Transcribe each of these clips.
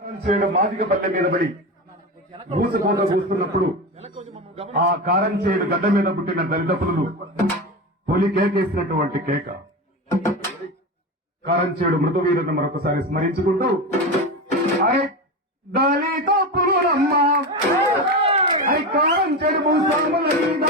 మాదిగ పల్లె మీద పడి మూసపోత కూస్తున్నప్పుడు ఆ కారం చేడు గడ్డ మీద పుట్టిన దళితపులు పొలి కేకేసినటువంటి కేక. కారం చేడు మృతవీరులను మరొకసారి స్మరించుకుంటూ దళిత పురులమ్మ కారం చేడు మూసాముల మీద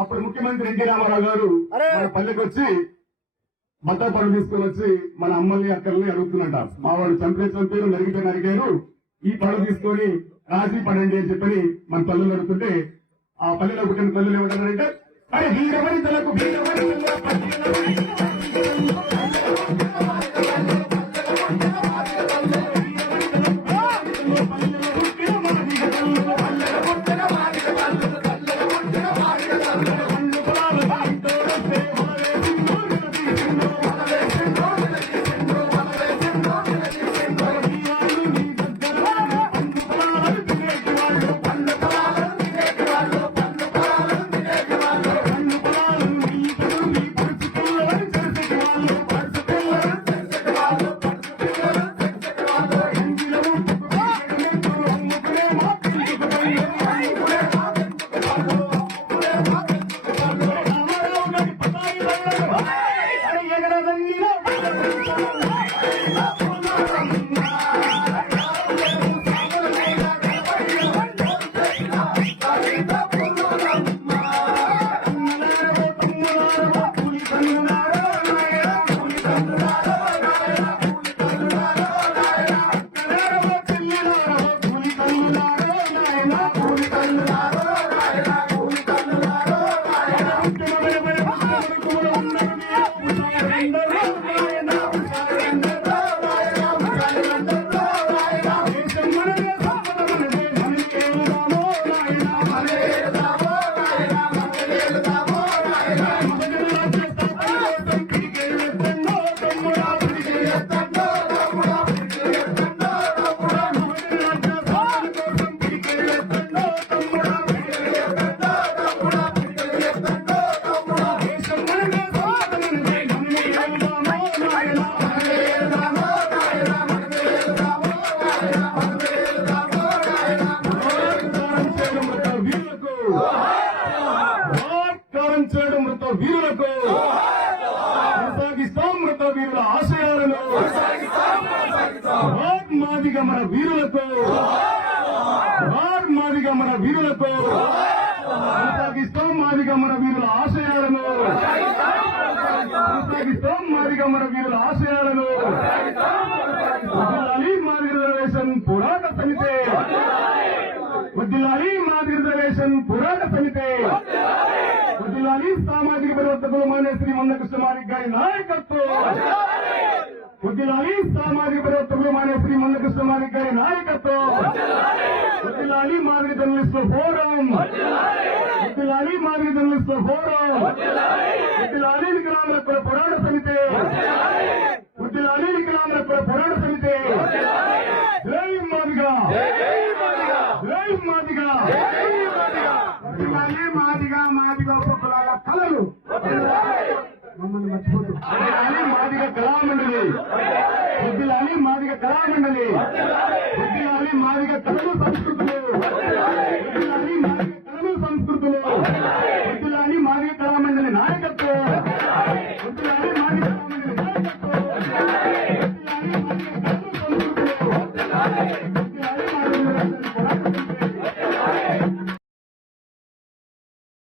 అప్పుడు ముఖ్యమంత్రి ఎన్టీ రామారావు గారు మన పల్లెకి వచ్చి బట్టల పనులు తీసుకొని వచ్చి మన అమ్మల్ని అక్కల్ని అడుగుతున్నట. మా వాడు చంపారు నరిగారు, ఈ పనులు తీసుకొని రాసి పడండి అని చెప్పని మన పల్లెలు అడుగుతుంటే ఆ పల్లెలో పుట్టిన పల్లెలు ఏమంటారంటే అరే వీరవనితలకు వీరులకు కొనసాగిస్తాం మృత వీరుల ఆశయాలను మాదిగా మన వీరులకు మాదిగా మన వీరులకు కొనసాగిస్తాం మాదిగా మన వీరుల ఆశయాలను కొనసాగిస్తాం మాదిగా మన వీరుల ఆశయాలను వదిలాలి మాదిగ రిజర్వేషన్ పోరాట సమితి వదిలాలి మాదిగ రిజర్వేషన్ పోరాట సమితి వదిలాలి సామాజిక పరివర్తకులు మానే శ్రీ మందకృష్ణ మాదిగ గారి నాయకత్వం వదిలాలి సామాజిక పరివర్తకులు మానే శ్రీ మందకృష్ణ మాదిగ గారి నాయకత్వం వదిలాలి మాదిగ జర్నలిస్టుల ఫోరం వదిలాలి మాదిగ జర్నలిస్టుల ఫోరం వదిలాలి వికలాంగుల పోరాట సమితి వదిలాలి వికలాంగుల పోరాట సమితి జై మాదిగ జై మాదిగ వదిలాలి మాదిగ మాదిగ కులాల కళలు మమ్మల్ని మర్చిపోతూ మాదిగ కళామండలి వదిలాలి మాదిగ కళామండలి వదిలాలి మాదిగ కళలు సంస్కృతులు వదిలాలి మాదిగ కళలు సంస్కృతులు వదిలాలి మాదిగ కళామండలి నాయకత్వం వదిలాలి మాదిగ కళామండలి నాయకత్వం వదిలాలి మాదిగ కళలు సంస్కృతులు